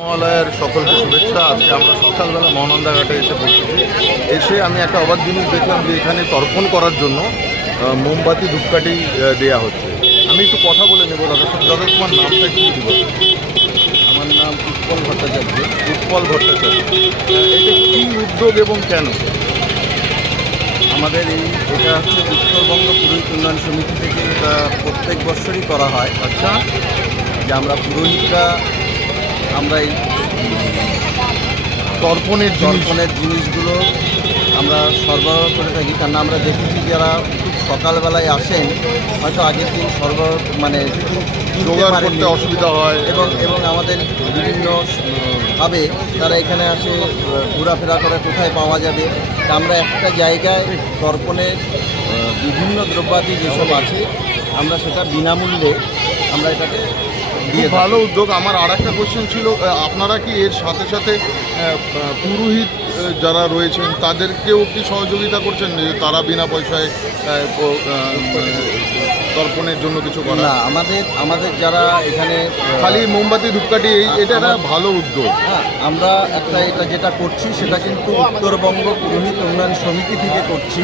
মহালয়ার সকলকে শুভেচ্ছা। আজকে আমরা সকালবেলা মহানন্দা ঘাটে এসে পৌঁছেছি। এসে আমি একটা অবাক জিনিস দেখলাম যে এখানে তর্পণ করার জন্য মোমবাতি ধূপকাঠি দেওয়া হচ্ছে। আমি একটু কথা বলে নেবো দাদার সাথে। দাদা, তোমার নামটা কি দিব? আমার নাম উৎপল ভট্টাচার্য। উৎপল ভট্টাচার্য। এটা কী উদ্যোগ এবং কেন? আমাদের এটা হচ্ছে উত্তরবঙ্গ পুরোহিত উন্নয়ন সমিতি থেকে এটা প্রত্যেক বছরই করা হয়। আচ্ছা, যে আমরা পুরোহিতরা আমরা এই তর্পণের জিনিসগুলো আমরা সরবরাহ করে থাকি। কারণ আমরা দেখেছি যারা খুব সকালবেলায় আসেন, হয়তো আগের দিন জোগাড় করতে অসুবিধা হয় এবং আমাদের বিভিন্ন ভাবে তারা এখানে আসে ঘোরাফেরা করে কোথায় পাওয়া যাবে। তা আমরা একটা জায়গায় তর্পণের বিভিন্ন দ্রব্যাদি যেসব আছে আমরা সেটা বিনামূল্যে আমরা এটাকে দিয়ে ভালো উদ্যোগ। আমার আর একটা কোশ্চেন ছিল, আপনারা কি এর সাথে সাথে পুরোহিত যারা রয়েছেন তাদেরকেও কি সহযোগিতা করছেন, যে তারা বিনা পয়সায় তর্পণের জন্য কিছু করে? না, আমাদের যারা এখানে খালি মোমবাতি ধূপকাঠি এটা একটা ভালো উদ্যোগ। হ্যাঁ, আমরা এটা যেটা করছি সেটা কিন্তু উত্তরবঙ্গ পুরোহিত উন্নয়ন সমিতি থেকে করছি।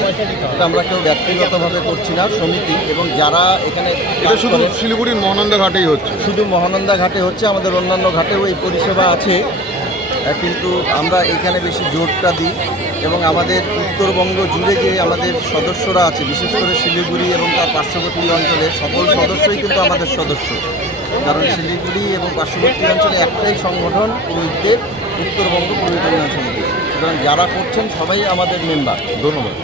এটা আমরা কেউ ব্যক্তিগতভাবে করছি না, সমিতি। এবং যারা এখানে এটা শুধু শিলিগুড়ির মহানন্দা ঘাটেই হচ্ছে? শুধু মহানন্দা ঘাটে হচ্ছে, আমাদের অন্যান্য ঘাটেও এই পরিষেবা আছে, কিন্তু আমরা এখানে বেশি জোরটা দিই। এবং আমাদের উত্তরবঙ্গ জুড়ে যে আমাদের সদস্যরা আছে, বিশেষ করে শিলিগুড়ি এবং তার পার্শ্ববর্তী অঞ্চলের সকল সদস্যই কিন্তু আমাদের সদস্য। কারণ শিলিগুড়ি এবং পার্শ্ববর্তী অঞ্চলে একটাই সংগঠন পুরোহিতদের, উত্তরবঙ্গ পুরোহিত উন্নয়ন সমিতি। সুতরাং যারা করছেন সবাই আমাদের মেম্বার। ধন্যবাদ।